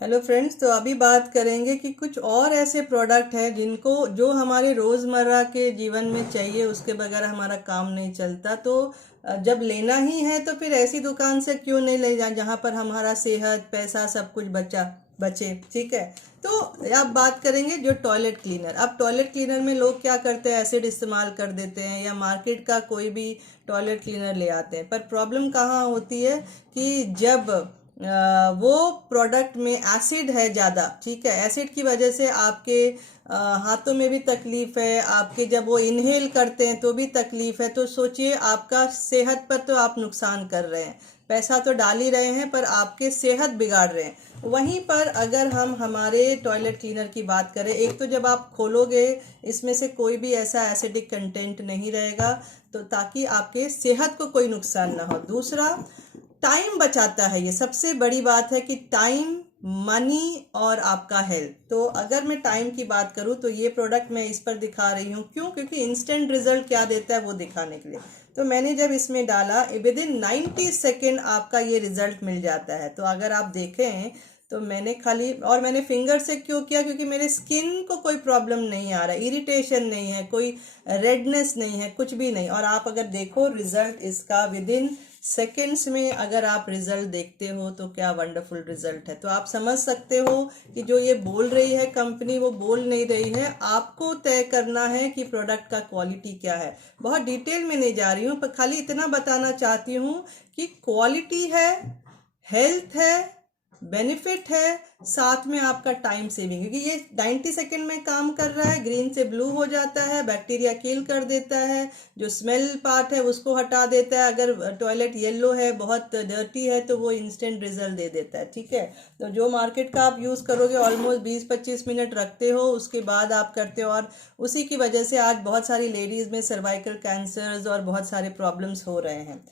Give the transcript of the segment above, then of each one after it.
Hello friends. तो अभी बात करेंगे कि कुछ और ऐसे प्रोडक्ट हैं जिनको जो हमारे रोज़मर्रा के जीवन में चाहिए, उसके बगैर हमारा काम नहीं चलता। तो जब लेना ही है तो फिर ऐसी दुकान से क्यों नहीं ले जाए जहाँ पर हमारा सेहत, पैसा सब कुछ बचे। ठीक है। तो अब बात करेंगे जो टॉयलेट क्लीनर। अब टॉयलेट क्लीनर में लोग क्या करते हैं, एसिड इस्तेमाल कर देते हैं या मार्केट का कोई भी टॉयलेट क्लीनर ले आते हैं। पर प्रॉब्लम कहाँ होती है कि जब वो प्रोडक्ट में एसिड है ज़्यादा। ठीक है। एसिड की वजह से आपके हाथों में भी तकलीफ़ है, आपके जब वो इनहेल करते हैं तो भी तकलीफ़ है। तो सोचिए, आपका सेहत पर तो आप नुकसान कर रहे हैं, पैसा तो डाल ही रहे हैं पर आपके सेहत बिगाड़ रहे हैं। वहीं पर अगर हम हमारे टॉयलेट क्लीनर की बात करें, एक तो जब आप खोलोगे इसमें से कोई भी ऐसा एसिडिक कंटेंट नहीं रहेगा, तो ताकि आपके सेहत को कोई नुकसान ना हो। दूसरा, टाइम बचाता है। ये सबसे बड़ी बात है कि टाइम, मनी और आपका हेल्थ। तो अगर मैं टाइम की बात करूँ तो ये प्रोडक्ट मैं इस पर दिखा रही हूँ, क्यों? क्योंकि इंस्टेंट रिजल्ट क्या देता है वो दिखाने के लिए। तो मैंने जब इसमें डाला, विद इन 90 सेकेंड आपका ये रिजल्ट मिल जाता है। तो अगर आप देखें तो मैंने फिंगर से क्यों किया, क्योंकि मेरे स्किन को कोई प्रॉब्लम नहीं आ रहा, इरिटेशन नहीं है, कोई रेडनेस नहीं है, कुछ भी नहीं। और आप अगर देखो रिजल्ट इसका, विद इन सेकेंड्स में अगर आप रिजल्ट देखते हो तो क्या वंडरफुल रिजल्ट है। तो आप समझ सकते हो कि जो ये बोल रही है कंपनी, वो बोल नहीं रही है। आपको तय करना है कि प्रोडक्ट का क्वालिटी क्या है। बहुत डिटेल में नहीं जा रही हूँ, पर खाली इतना बताना चाहती हूँ कि क्वालिटी है, हेल्थ है, बेनिफिट है, साथ में आपका टाइम सेविंग। क्योंकि ये 90 सेकेंड में काम कर रहा है, ग्रीन से ब्लू हो जाता है, बैक्टीरिया किल कर देता है, जो स्मेल पार्ट है उसको हटा देता है। अगर टॉयलेट येलो है, बहुत डर्टी है, तो वो इंस्टेंट रिजल्ट दे देता है। ठीक है। तो जो मार्केट का आप यूज़ करोगे ऑलमोस्ट 20-25 मिनट रखते हो, उसके बाद आप करते हो। और उसी की वजह से आज बहुत सारी लेडीज़ में सर्वाइकल कैंसर्स और बहुत सारे प्रॉब्लम्स हो रहे हैं।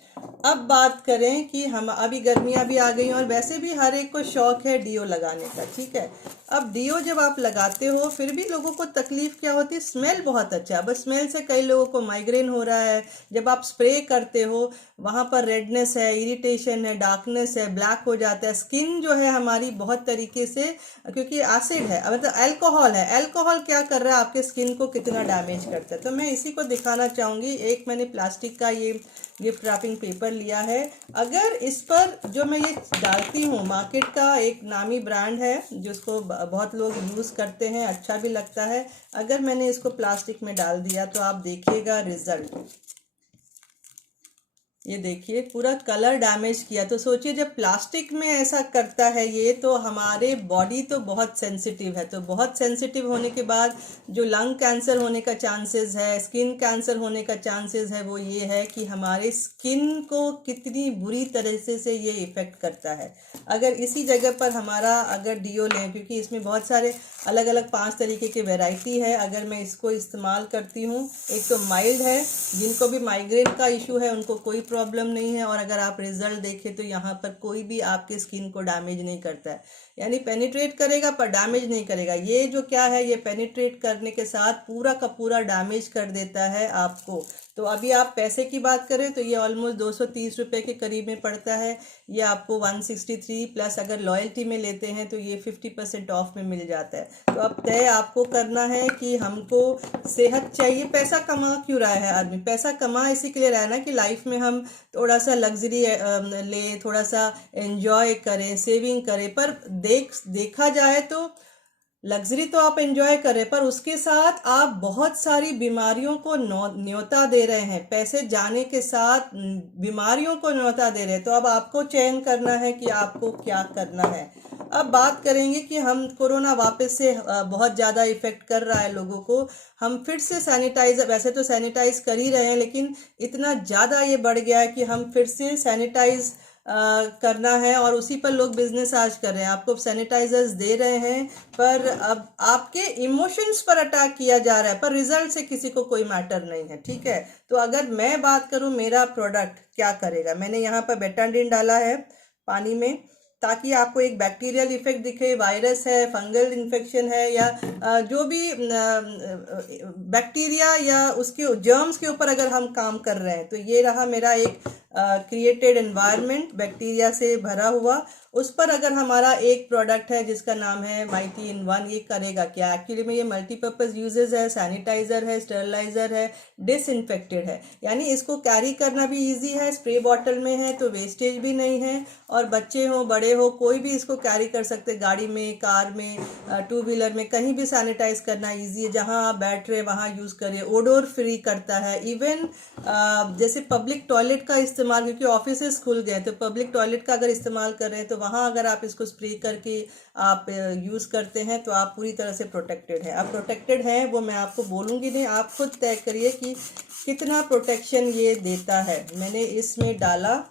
अब बात करें कि हम अभी गर्मियाँ भी आ गई और वैसे भी हर एक को शौक है डीओ लगाने का। ठीक है। अब डीओ जब आप लगाते हो, फिर भी लोगों को तकलीफ क्या होती है, स्मेल बहुत अच्छा है, बस स्मेल से कई लोगों को माइग्रेन हो रहा है। जब आप स्प्रे करते हो वहाँ पर रेडनेस है, इरिटेशन है, डार्कनेस है, ब्लैक हो जाता है। स्किन जो है हमारी बहुत तरीके से, क्योंकि एसिड है, मतलब अल्कोहल है, अल्कोहल क्या कर रहा है आपके स्किन को, कितना डैमेज करता है। तो मैं इसी को दिखाना चाहूँगी। एक मैंने प्लास्टिक का ये गिफ्ट रैपिंग पेपर लिया है। अगर इस पर जो मैं ये डालती हूँ, मार्केट का एक नामी ब्रांड है जिसको बहुत लोग यूज़ करते हैं, अच्छा भी लगता है। अगर मैंने इसको प्लास्टिक में डाल दिया तो आप देखिएगा रिजल्ट। ये देखिए पूरा कलर डैमेज किया। तो सोचिए जब प्लास्टिक में ऐसा करता है ये, तो हमारे बॉडी तो बहुत सेंसिटिव है। तो बहुत सेंसिटिव होने के बाद जो लंग कैंसर होने का चांसेस है, स्किन कैंसर होने का चांसेस है, वो ये है कि हमारे स्किन को कितनी बुरी तरह से ये इफ़ेक्ट करता है। अगर इसी जगह पर हमारा अगर डीओ लें, क्योंकि इसमें बहुत सारे अलग अलग 5 तरीके की वैरायटी है। अगर मैं इसको इस्तेमाल करती हूँ, एक तो माइल्ड है, जिनको भी माइग्रेन का इशू है उनको कोई प्रॉब्लम नहीं है। और अगर आप रिजल्ट देखें तो यहाँ पर कोई भी आपके स्किन को डैमेज नहीं करता है, यानी पेनिट्रेट करेगा पर डैमेज नहीं करेगा। ये जो क्या है, ये पेनिट्रेट करने के साथ पूरा का पूरा डैमेज कर देता है आपको। तो अभी आप पैसे की बात करें तो ये ऑलमोस्ट 230 रुपये के करीब में पड़ता है। ये आपको 163 प्लस अगर लॉयल्टी में लेते हैं तो ये 50% ऑफ में मिल जाता है। तो अब तय आपको करना है कि हमको सेहत चाहिए। पैसा कमा क्यों रहा है आदमी? पैसा कमा इसी के लिए रहा है ना कि लाइफ में हम थोड़ा सा लग्जरी ले, थोड़ा सा एंजॉय करें, सेविंग करें। पर देखा जाए तो लग्जरी तो आप एंजॉय करें, पर उसके साथ आप बहुत सारी बीमारियों को न्योता दे रहे हैं। पैसे जाने के साथ बीमारियों को न्योता दे रहे हैं। तो अब आपको चयन करना है कि आपको क्या करना है। अब बात करेंगे कि हम कोरोना वापस से बहुत ज़्यादा इफ़ेक्ट कर रहा है लोगों को। हम फिर से सैनिटाइज, वैसे तो सैनिटाइज कर ही रहे हैं, लेकिन इतना ज़्यादा ये बढ़ गया है कि हम फिर से सैनिटाइज करना है। और उसी पर लोग बिजनेस आज कर रहे हैं, आपको सैनिटाइजर्स दे रहे हैं, पर अब आपके इमोशंस पर अटैक किया जा रहा है, पर रिजल्ट से किसी को कोई मैटर नहीं है। ठीक है। तो अगर मैं बात करूं मेरा प्रोडक्ट क्या करेगा, मैंने यहाँ पर बेटाडीन डाला है पानी में, ताकि आपको एक बैक्टीरियल इफेक्ट दिखे। वायरस है, फंगल इन्फेक्शन है, या जो भी बैक्टीरिया या उसके जर्म्स के ऊपर अगर हम काम कर रहे हैं, तो ये रहा मेरा एक क्रिएटेड एनवायरनमेंट बैक्टीरिया से भरा हुआ, उस पर अगर हमारा एक प्रोडक्ट है जिसका नाम है माइटी इन वन, ये करेगा क्या? एक्चुअली में ये मल्टीपर्पज़ यूजेस है, सैनिटाइज़र है, स्टरलाइज़र है, डिसइंफेक्टेड है, यानी इसको कैरी करना भी इजी है, स्प्रे बॉटल में है तो वेस्टेज भी नहीं है, और बच्चे हो बड़े हो कोई भी इसको कैरी कर सकते, गाड़ी में, कार में, टू व्हीलर में, कहीं भी सैनिटाइज करना इजी है, जहाँ आप बैठ रहे वहाँ यूज़ करिए। ओडोर फ्री करता है, इवन जैसे पब्लिक टॉयलेट का इस्तेमाल, क्योंकि ऑफिसेस खुल गए तो पब्लिक टॉयलेट का अगर इस्तेमाल कर रहे हैं तो वहाँ अगर आप इसको स्प्रे करके आप यूज़ करते हैं तो आप पूरी तरह से प्रोटेक्टेड हैं। आप प्रोटेक्टेड हैं वो मैं आपको बोलूँगी नहीं, आप खुद तय करिए कि कितना प्रोटेक्शन ये देता है। मैंने इसमें डाला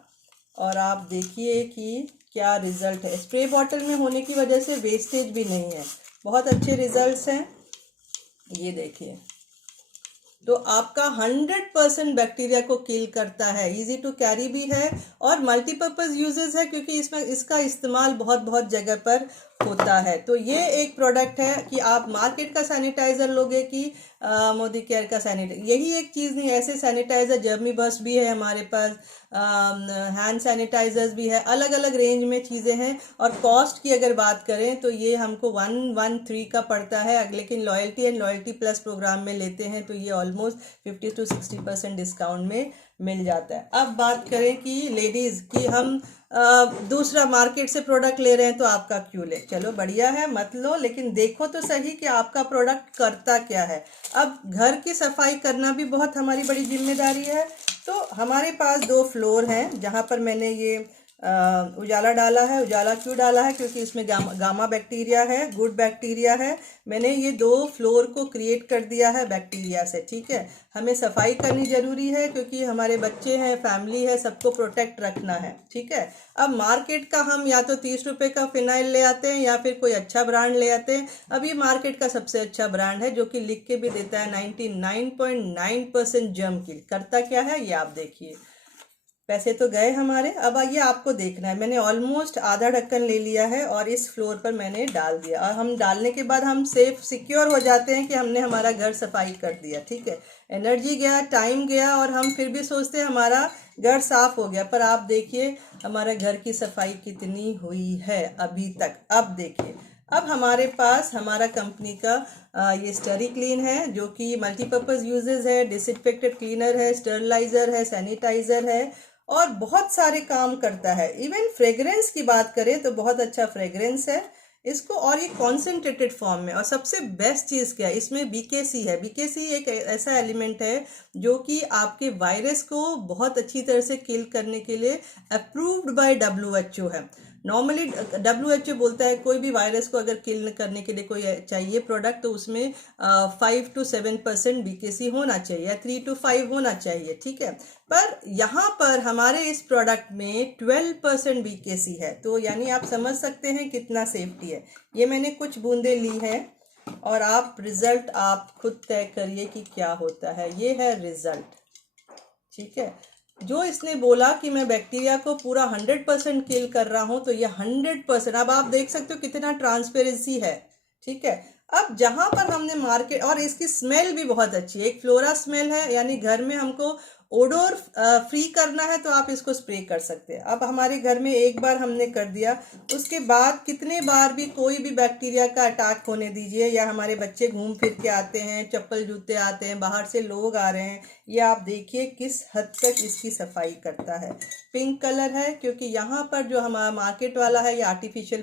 और आप देखिए कि क्या रिज़ल्ट है। स्प्रे बॉटल में होने की वजह से वेस्टेज भी नहीं है, बहुत अच्छे रिजल्ट्स हैं, ये देखिए। तो आपका 100% बैक्टीरिया को किल करता है, इजी टू कैरी भी है और मल्टीपर्पज़ यूजेस है, क्योंकि इसमें इसका इस्तेमाल बहुत बहुत जगह पर होता है। तो ये एक प्रोडक्ट है कि आप मार्केट का सैनिटाइज़र लोगे कि मोदी केयर का सैनिटाइजर, यही एक चीज़ नहीं, ऐसे सैनिटाइज़र जर्मी बस्ट भी है हमारे पास, हैंड सैनिटाइजर्स भी है, अलग अलग रेंज में चीज़ें हैं। और कॉस्ट की अगर बात करें तो ये हमको 113 का पड़ता है, लेकिन loyalty and loyalty plus program में लेते हैं तो ये ऑलमोस्ट 50 to 60% डिस्काउंट में मिल जाता है। अब बात करें कि लेडीज़ की हम दूसरा मार्केट से प्रोडक्ट ले रहे हैं तो आपका क्यों ले, चलो बढ़िया है मत लो, लेकिन देखो तो सही कि आपका प्रोडक्ट करता क्या है। अब घर की सफाई करना भी बहुत हमारी बड़ी जिम्मेदारी है। तो हमारे पास 2 फ्लोर हैं जहाँ पर मैंने ये उजाला डाला है। उजाला क्यों डाला है? क्योंकि इसमें गामा बैक्टीरिया है, गुड बैक्टीरिया है। मैंने ये 2 फ्लोर को क्रिएट कर दिया है बैक्टीरिया से, ठीक है। हमें सफाई करनी ज़रूरी है क्योंकि हमारे बच्चे हैं, फैमिली है, सबको प्रोटेक्ट रखना है, ठीक है। अब मार्केट का हम या तो 30 रुपये का फिनाइल ले आते हैं या फिर कोई अच्छा ब्रांड ले आते हैं। अब ये मार्केट का सबसे अच्छा ब्रांड है जो कि लिख के भी देता है 99.9% जर्म किल। करता क्या है ये आप देखिए। पैसे तो गए हमारे, अब ये आपको देखना है। मैंने ऑलमोस्ट आधा ढक्कन ले लिया है और इस फ्लोर पर मैंने डाल दिया, और हम डालने के बाद हम सेफ सिक्योर हो जाते हैं कि हमने हमारा घर सफाई कर दिया, ठीक है। एनर्जी गया, टाइम गया, और हम फिर भी सोचते हैं हमारा घर साफ हो गया, पर आप देखिए हमारे घर की सफाई कितनी हुई है अभी तक। अब देखिए, अब हमारे पास हमारा कंपनी का ये स्टरी क्लीन है जो कि मल्टीपर्पज़ यूजेस है, डिसइंफेक्टेड क्लीनर है, स्टरलाइज़र है, सैनिटाइज़र है और बहुत सारे काम करता है। इवन फ्रेग्रेंस की बात करें तो बहुत अच्छा फ्रेग्रेंस है इसको, और ये कॉन्सेंट्रेटेड फॉर्म में। और सबसे बेस्ट चीज़ क्या है, इसमें बीकेसी है। बीकेसी एक ऐसा एलिमेंट है जो कि आपके वायरस को बहुत अच्छी तरह से किल करने के लिए अप्रूव्ड बाय WHO है। नॉर्मली WHO बोलता है कोई भी वायरस को अगर किल करने के लिए कोई चाहिए प्रोडक्ट तो उसमें 5 to 7% बीकेसी होना चाहिए या 3 to 5 होना चाहिए, ठीक है। पर यहाँ पर हमारे इस प्रोडक्ट में 12% बीकेसी है, तो यानी आप समझ सकते हैं कितना सेफ्टी है। ये मैंने कुछ बूंदे ली हैं और आप रिजल्ट आप खुद तय करिए कि क्या होता है। ये है रिजल्ट, ठीक है। जो इसने बोला कि मैं बैक्टीरिया को पूरा 100% किल कर रहा हूं, तो ये 100%। अब आप देख सकते हो कितना ट्रांसपेरेंसी है, ठीक है। अब जहां पर हमने मार्केट, और इसकी स्मेल भी बहुत अच्छी है, एक फ्लोरा स्मेल है, यानी घर में हमको ओडोर फ्री करना है तो आप इसको स्प्रे कर सकते हैं। अब हमारे घर में एक बार हमने कर दिया, उसके बाद कितने बार भी कोई भी बैक्टीरिया का अटैक होने दीजिए, या हमारे बच्चे घूम फिर के आते हैं, चप्पल जूते आते हैं, बाहर से लोग आ रहे हैं, ये आप देखिए किस हद तक इसकी सफाई करता है। पिंक कलर है क्योंकि यहाँ पर जो हमारा मार्केट वाला है ये आर्टिफिशियल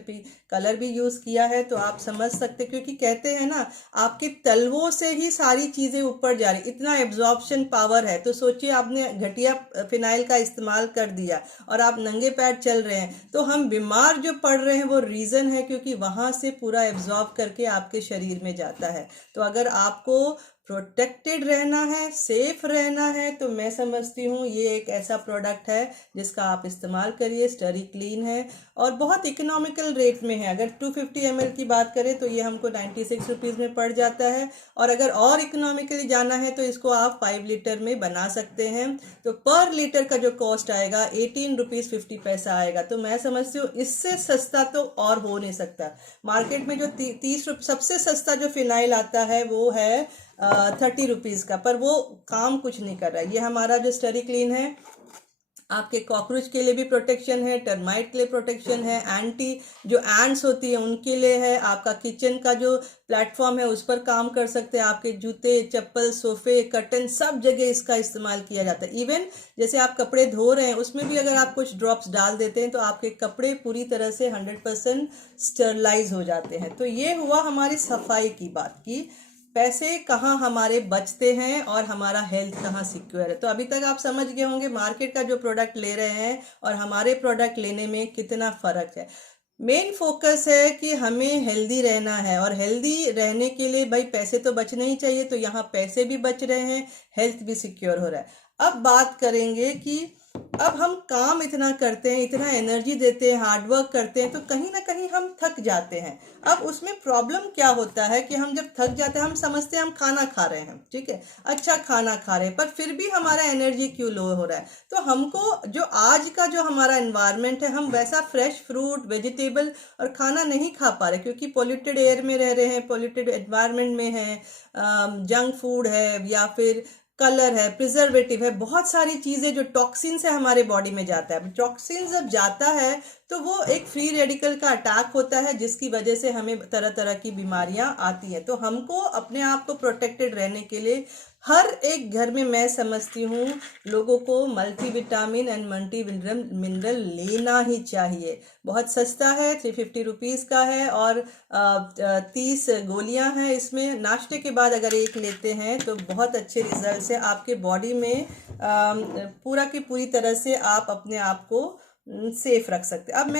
कलर भी यूज़ किया है, तो आप समझ सकते, क्योंकि कहते हैं ना आपके तलवों से ही सारी चीज़ें ऊपर जा रही, इतना एब्जॉर्प्शन पावर है। तो सोचिए आपने घटिया फिनाइल का इस्तेमाल कर दिया और आप नंगे पैर चल रहे हैं, तो हम बीमार जो पड़ रहे हैं वो रीज़न है क्योंकि वहाँ से पूरा एब्जॉर्ब करके आपके शरीर में जाता है। तो अगर आपको प्रोटेक्टेड रहना है, सेफ रहना है, तो मैं समझती हूँ ये एक ऐसा प्रोडक्ट है जिसका आप इस्तेमाल करिए। स्टरी क्लीन है और बहुत इकोनॉमिकल रेट में है। अगर 250 ml की बात करें तो ये हमको 96 रुपीज़ में पड़ जाता है, और अगर और इकोनॉमिकली जाना है तो इसको आप 5 लीटर में बना सकते हैं। तो पर लीटर का जो कॉस्ट आएगा 18 रुपीज़ 50 पैसा आएगा। तो मैं समझती हूँ इससे सस्ता तो और हो नहीं सकता। मार्केट में जो 30 सबसे सस्ता जो फिनाइल आता है वो है 30 रुपीज़ का, पर वो काम कुछ नहीं कर रहा है। ये हमारा जो स्टरी क्लीन है आपके कॉकरोच के लिए भी प्रोटेक्शन है, टर्माइट के लिए प्रोटेक्शन है, एंटी जो एंट्स होती है उनके लिए है, आपका किचन का जो प्लेटफॉर्म है उस पर काम कर सकते हैं, आपके जूते चप्पल सोफे कर्टन सब जगह इसका इस्तेमाल किया जाता है। इवन जैसे आप कपड़े धो रहे हैं उसमें भी अगर आप कुछ ड्रॉप्स डाल देते हैं तो आपके कपड़े पूरी तरह से 100% स्टरलाइज हो जाते हैं। तो ये हुआ हमारी सफाई की बात की पैसे कहाँ हमारे बचते हैं और हमारा हेल्थ कहाँ सिक्योर है। तो अभी तक आप समझ गए होंगे मार्केट का जो प्रोडक्ट ले रहे हैं और हमारे प्रोडक्ट लेने में कितना फ़र्क है। मेन फोकस है कि हमें हेल्दी रहना है और हेल्दी रहने के लिए भाई पैसे तो बचने ही चाहिए, तो यहाँ पैसे भी बच रहे हैं, हेल्थ भी सिक्योर हो रहा है। अब बात करेंगे कि अब हम काम इतना करते हैं, इतना एनर्जी देते हैं, हार्डवर्क करते हैं, तो कहीं ना कहीं हम थक जाते हैं। अब उसमें प्रॉब्लम क्या होता है कि हम जब थक जाते हैं हम समझते हैं हम खाना खा रहे हैं, ठीक है, अच्छा खाना खा रहे हैं, पर फिर भी हमारा एनर्जी क्यों लो हो रहा है। तो हमको जो आज का जो हमारा एनवायरनमेंट है हम वैसा फ्रेश फ्रूट वेजिटेबल और खाना नहीं खा पा रहे, क्योंकि पोल्यूटेड एयर में रह रहे हैं, पोल्यूटेड एनवायरनमेंट में है, जंक फूड है या फिर कलर है, प्रिजर्वेटिव है, बहुत सारी चीज़ें जो टॉक्सिन से हमारे बॉडी में जाता है। टॉक्सिन जब जाता है तो वो एक फ्री रेडिकल का अटैक होता है जिसकी वजह से हमें तरह तरह की बीमारियां आती हैं। तो हमको अपने आप को प्रोटेक्टेड रहने के लिए हर एक घर में मैं समझती हूँ लोगों को मल्टीविटामिन एंड मल्टी मिनरल लेना ही चाहिए। बहुत सस्ता है, 350 रुपीज़ का है और 30 गोलियां हैं इसमें। नाश्ते के बाद अगर एक लेते हैं तो बहुत अच्छे रिजल्ट से आपके बॉडी में पूरा की पूरी तरह से आप अपने आप को सेफ रख सकते हैं। अब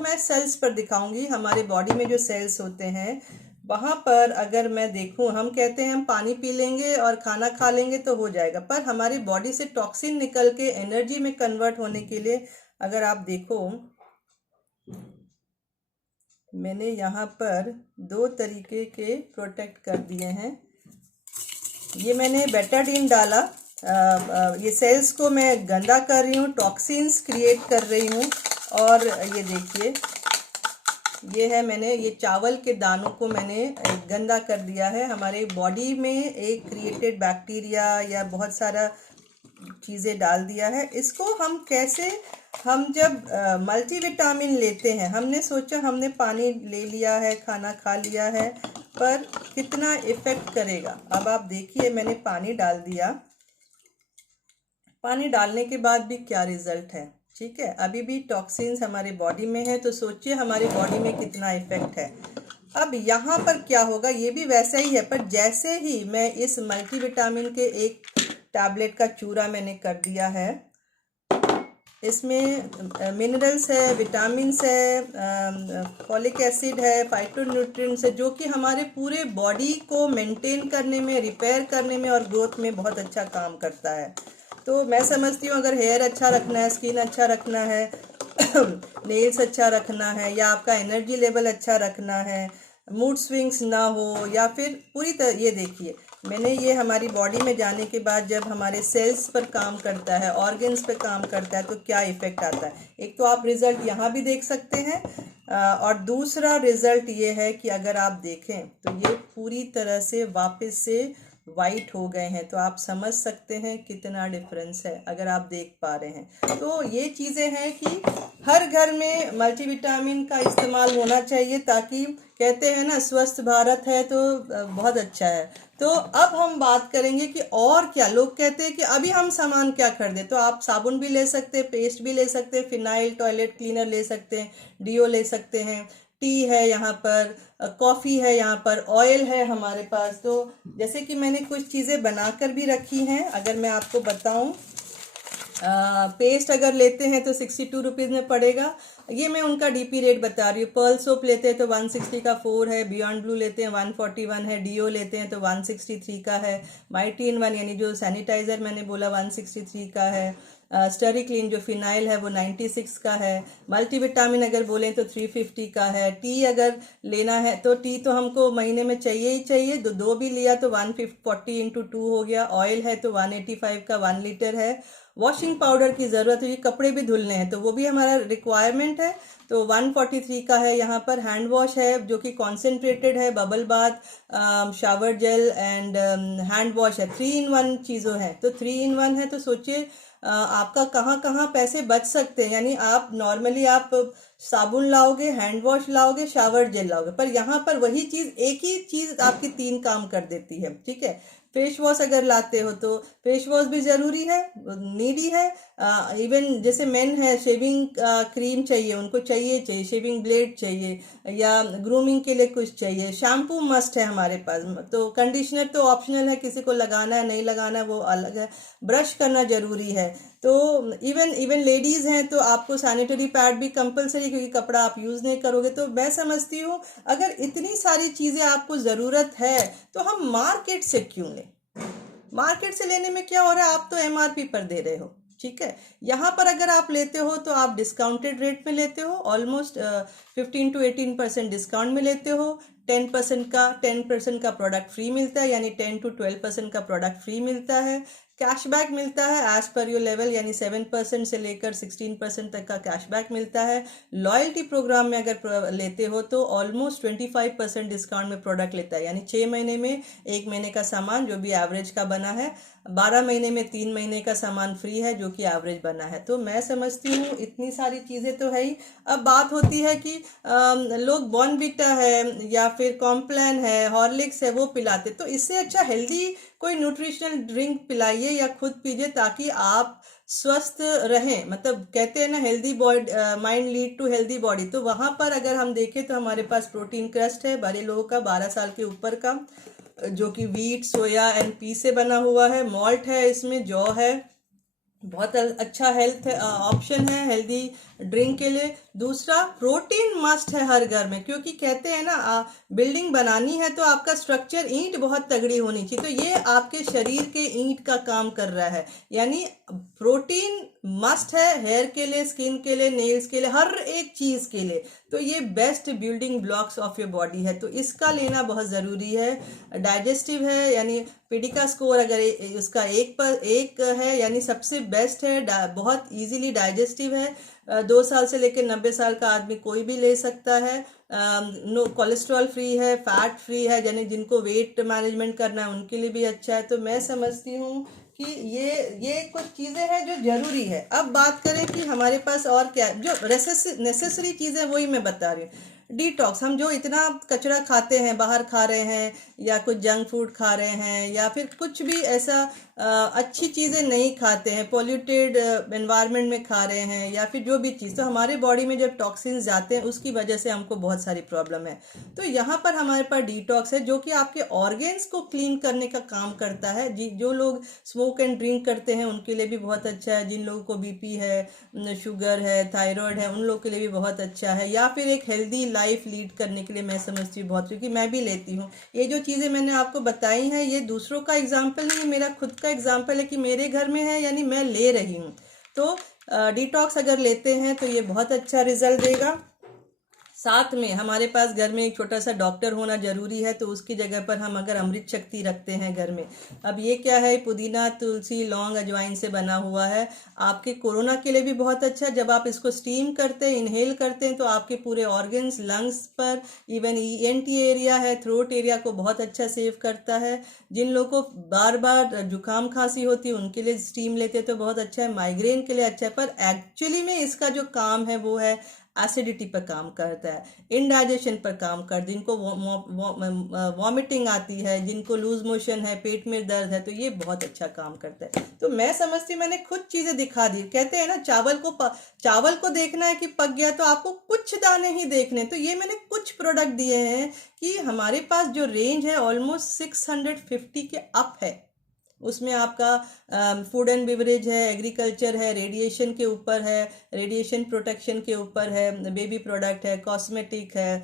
मैं सेल्स पर दिखाऊंगी, हमारे बॉडी में जो सेल्स होते हैं वहाँ पर अगर मैं देखूं, हम कहते हैं हम पानी पी लेंगे और खाना खा लेंगे तो हो जाएगा, पर हमारी बॉडी से टॉक्सिन निकल के एनर्जी में कन्वर्ट होने के लिए अगर आप देखो, मैंने यहाँ पर 2 तरीके के प्रोटेक्ट कर दिए हैं। ये मैंने बेटाडीन डाला, ये सेल्स को मैं गंदा कर रही हूँ, टॉक्सिन्स क्रिएट कर रही हूँ। और ये देखिए, ये है, मैंने ये चावल के दानों को मैंने गंदा कर दिया है। हमारे बॉडी में एक क्रिएटेड बैक्टीरिया या बहुत सारा चीज़ें डाल दिया है। इसको हम कैसे, हम जब मल्टीविटामिन लेते हैं, हमने सोचा हमने पानी ले लिया है, खाना खा लिया है, पर कितना इफ़ेक्ट करेगा। अब आप देखिए, मैंने पानी डाल दिया, पानी डालने के बाद भी क्या रिजल्ट है, ठीक है, अभी भी टॉक्सिन्स हमारे बॉडी में है, तो सोचिए हमारी बॉडी में कितना इफेक्ट है। अब यहाँ पर क्या होगा, ये भी वैसा ही है, पर जैसे ही मैं इस मल्टीविटामिन के एक टैबलेट का चूरा मैंने कर दिया है, इसमें मिनरल्स है, विटामिन्स है, फॉलिक एसिड है, फाइटोन्यूट्रिएंट्स है, जो कि हमारे पूरे बॉडी को मेंटेन करने में, रिपेयर करने में और ग्रोथ में बहुत अच्छा काम करता है। तो मैं समझती हूँ अगर हेयर अच्छा रखना है, स्किन अच्छा रखना है, नेल्स अच्छा रखना है, या आपका एनर्जी लेवल अच्छा रखना है, मूड स्विंग्स ना हो, या फिर पूरी तरह, ये देखिए मैंने ये हमारी बॉडी में जाने के बाद जब हमारे सेल्स पर काम करता है, ऑर्गन्स पर काम करता है, तो क्या इफ़ेक्ट आता है। एक तो आप रिज़ल्ट यहाँ भी देख सकते हैं, और दूसरा रिज़ल्ट ये है कि अगर आप देखें तो ये पूरी तरह से वापस से वाइट हो गए हैं। तो आप समझ सकते हैं कितना डिफरेंस है अगर आप देख पा रहे हैं। तो ये चीज़ें हैं कि हर घर में मल्टीविटामिन का इस्तेमाल होना चाहिए, ताकि कहते हैं ना स्वस्थ भारत है तो बहुत अच्छा है। तो अब हम बात करेंगे कि और क्या, लोग कहते हैं कि अभी हम सामान क्या खरीदें, तो आप साबुन भी ले सकते हैं, पेस्ट भी ले सकते हैं, फिनाइल टॉयलेट क्लीनर ले सकते हैं, डीओ ले सकते हैं, टी है यहाँ पर, कॉफ़ी है यहाँ पर, ऑयल है हमारे पास। तो जैसे कि मैंने कुछ चीज़ें बनाकर भी रखी हैं, अगर मैं आपको बताऊं, पेस्ट अगर लेते हैं तो 62 रुपीज़ में पड़ेगा। ये मैं उनका डीपी रेट बता रही हूँ। पर्ल सोप लेते हैं तो 160 का 4 है, बियॉन्ड ब्लू लेते हैं 141 है, डीओ लेते हैं तो 163 का है, माइटी इन वन यानी जो सैनिटाइज़र मैंने बोला 163 का है, स्टरी क्लीन जो फिनाइल है वो 96 का है, मल्टीविटामिन अगर बोलें तो 350 का है, टी अगर लेना है तो टी तो हमको महीने में चाहिए ही चाहिए, दो भी लिया तो 140 इंटू 2 हो गया, ऑयल है तो 185 का 1 लीटर है, वॉशिंग पाउडर की ज़रूरत है, कपड़े भी धुलने हैं तो वो भी हमारा रिक्वायरमेंट है, तो 143 का है। यहाँ पर हैंड वॉश है जो कि कॉन्सेंट्रेटेड है, bubble bath, shower gel and hand wash है, 3 in 1 चीज़ों हैं, तो 3 in 1 है, तो सोचिए आपका कहाँ कहाँ पैसे बच सकते हैं। यानी आप नॉर्मली आप साबुन लाओगे, हैंड वॉश लाओगे, शावर जेल लाओगे, पर यहाँ पर वही चीज़, एक ही चीज़ आपकी 3 काम कर देती है। ठीक है, फेस वॉश अगर लाते हो तो फेस वॉश भी ज़रूरी है, नीडी है। इवन जैसे मेन है, शेविंग क्रीम चाहिए, उनको चाहिए चाहिए, शेविंग ब्लेड चाहिए, या ग्रूमिंग के लिए कुछ चाहिए, शैम्पू मस्ट है हमारे पास। तो कंडीशनर तो ऑप्शनल है, किसी को लगाना है नहीं लगाना है वो अलग है, ब्रश करना ज़रूरी है। तो इवन इवन लेडीज़ हैं तो आपको सैनिटरी पैड भी कंपलसरी, क्योंकि कपड़ा आप यूज़ नहीं करोगे। तो मैं समझती हूँ अगर इतनी सारी चीज़ें आपको ज़रूरत है तो हम मार्केट से क्यों लें। मार्केट से लेने में क्या हो रहा है, आप तो एमआरपी पर दे रहे हो। ठीक है, यहाँ पर अगर आप लेते हो तो आप डिस्काउंटेड रेट में लेते हो, ऑलमोस्ट 15 to 18% डिस्काउंट में लेते हो। 10% का प्रोडक्ट फ्री मिलता है, यानी 10 to 12% का प्रोडक्ट फ्री मिलता है। कैशबैक मिलता है एज पर योर लेवल, यानी 7% से लेकर 16% तक का कैशबैक मिलता है। लॉयल्टी प्रोग्राम में अगर लेते हो तो ऑलमोस्ट 25% डिस्काउंट में प्रोडक्ट लेता है, यानी 6 महीने में 1 महीने का सामान जो भी एवरेज का बना है, 12 महीने में 3 महीने का सामान फ्री है जो कि एवरेज बना है। तो मैं समझती हूँ इतनी सारी चीज़ें तो है ही। अब बात होती है कि लोग बॉर्नविटा है या फिर कॉम्प्लान है, हॉर्लिक्स है, वो पिलाते, तो इससे अच्छा हेल्दी कोई न्यूट्रिशनल ड्रिंक पिलाइए या खुद पीजिए, ताकि आप स्वस्थ रहें। मतलब कहते हैं ना, healthy body mind lead to healthy body. तो वहाँ पर अगर हम देखें तो हमारे पास प्रोटीन क्रस्ट है बड़े लोगों का, 12 साल के ऊपर का, जो कि वीट, सोया एंड पी से बना हुआ है। मॉल्ट है, इसमें जौ है, बहुत अच्छा हेल्थ ऑप्शन है हेल्दी ड्रिंक के लिए। दूसरा, प्रोटीन मस्ट है हर घर में, क्योंकि कहते हैं ना बिल्डिंग बनानी है तो आपका स्ट्रक्चर, ईंट बहुत तगड़ी होनी चाहिए, तो ये आपके शरीर के ईंट का काम कर रहा है। यानी प्रोटीन मस्ट है हेयर के लिए, स्किन के लिए, नेल्स के लिए, हर एक चीज़ के लिए। तो ये best building blocks of your body है, तो इसका लेना बहुत ज़रूरी है। डाइजेस्टिव है, यानी पीडिका स्कोर अगर उसका 1 है, यानी सबसे बेस्ट है, बहुत इजीली डाइजेस्टिव है। 2 साल से लेकर 90 साल का आदमी कोई भी ले सकता है। नो कोलेस्ट्रॉल फ्री है, फैट फ्री है, यानी जिनको वेट मैनेजमेंट करना है उनके लिए भी अच्छा है। तो मैं समझती हूँ कि ये कुछ चीज़ें हैं जो ज़रूरी है। अब बात करें कि हमारे पास और क्या जो नेसेसरी चीज़ें, वही मैं बता रही हूँ। डिटॉक्स, हम जो इतना कचरा खाते हैं, बाहर खा रहे हैं या कुछ जंक फूड खा रहे हैं या फिर कुछ भी ऐसा अच्छी चीज़ें नहीं खाते हैं, पॉल्यूटेड एनवायरनमेंट में खा रहे हैं या फिर जो भी चीज़, तो हमारे बॉडी में जब टॉक्सिन्स जाते हैं उसकी वजह से हमको बहुत सारी प्रॉब्लम है। तो यहाँ पर हमारे पास डिटॉक्स है जो कि आपके ऑर्गेन्स को क्लीन करने का काम करता है। जो लोग स्मोक एंड ड्रिंक करते हैं उनके लिए भी बहुत अच्छा है, जिन लोगों को बीपी है, शुगर है, थायराइड है, उन लोगों के लिए भी बहुत अच्छा है, या फिर एक हेल्दी लाइफ लीड करने के लिए मैं समझती हूँ बहुत, क्योंकि मैं भी लेती हूँ। ये जो चीज़ें मैंने आपको बताई हैं ये दूसरों का एग्जाम्पल नहीं है, मेरा खुद का एग्जाम्पल है कि मेरे घर में है, यानी मैं ले रही हूँ। तो डिटॉक्स अगर लेते हैं तो ये बहुत अच्छा रिजल्ट देगा। साथ में हमारे पास घर में एक छोटा सा डॉक्टर होना जरूरी है, तो उसकी जगह पर हम अगर अमृत शक्ति रखते हैं घर में। अब ये क्या है, पुदीना, तुलसी, लौंग, अजवाइन से बना हुआ है, आपके कोरोना के लिए भी बहुत अच्छा है। जब आप इसको स्टीम करते हैं, इनहेल करते हैं, तो आपके पूरे ऑर्गन्स, लंग्स पर, इवन ईएनटी एरिया है, थ्रोट एरिया को बहुत अच्छा सेव करता है। जिन लोगों को बार बार जुकाम खांसी होती है उनके लिए स्टीम लेते हैं तो बहुत अच्छा है, माइग्रेन के लिए अच्छा है। पर एक्चुअली में इसका जो काम है वो है एसिडिटी पर काम करता है, इंडाइजेशन पर काम कर, जिनको वॉमिटिंग आती है, जिनको लूज मोशन है, पेट में दर्द है, तो ये बहुत अच्छा काम करता है। तो मैं समझती हूँ मैंने खुद चीज़ें दिखा दी। कहते हैं ना, चावल को देखना है कि पक गया तो आपको कुछ दाने ही देखने, तो ये मैंने कुछ प्रोडक्ट दिए हैं कि हमारे पास जो रेंज है ऑलमोस्ट 650 के अप है। उसमें आपका फूड एंड बिवरेज है, एग्रीकल्चर है, रेडिएशन के ऊपर है, रेडिएशन प्रोटेक्शन के ऊपर है, बेबी प्रोडक्ट है, कॉस्मेटिक है,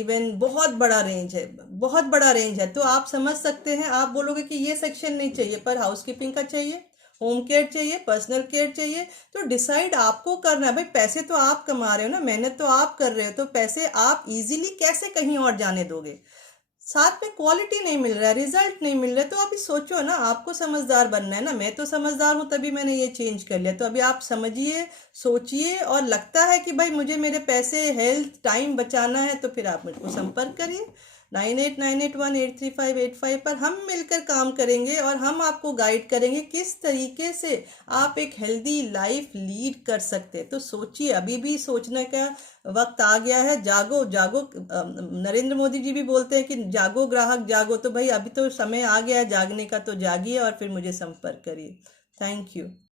इवन बहुत बड़ा रेंज है, बहुत बड़ा रेंज है। तो आप समझ सकते हैं, आप बोलोगे कि ये सेक्शन नहीं चाहिए, पर हाउसकीपिंग का चाहिए, होम केयर चाहिए, पर्सनल केयर चाहिए, तो डिसाइड आपको करना है। भाई पैसे तो आप कमा रहे हो ना, मेहनत तो आप कर रहे हो, तो पैसे आप इजीली कैसे कहीं और जाने दोगे। साथ में क्वालिटी नहीं मिल रहा है, रिजल्ट नहीं मिल रहा है, तो अभी सोचो ना, आपको समझदार बनना है ना। मैं तो समझदार हूँ तभी मैंने ये चेंज कर लिया। तो अभी आप समझिए, सोचिए, और लगता है कि भाई मुझे मेरे पैसे, हेल्थ, टाइम बचाना है, तो फिर आप मुझको संपर्क करिए। 9898183585 पर हम मिलकर काम करेंगे और हम आपको गाइड करेंगे किस तरीके से आप एक हेल्दी लाइफ लीड कर सकते हैं। तो सोचिए, अभी भी सोचने का वक्त आ गया है। जागो जागो, नरेंद्र मोदी जी भी बोलते हैं कि जागो ग्राहक जागो। तो भाई अभी तो समय आ गया है जागने का, तो जागिए और फिर मुझे संपर्क करिए। Thank you.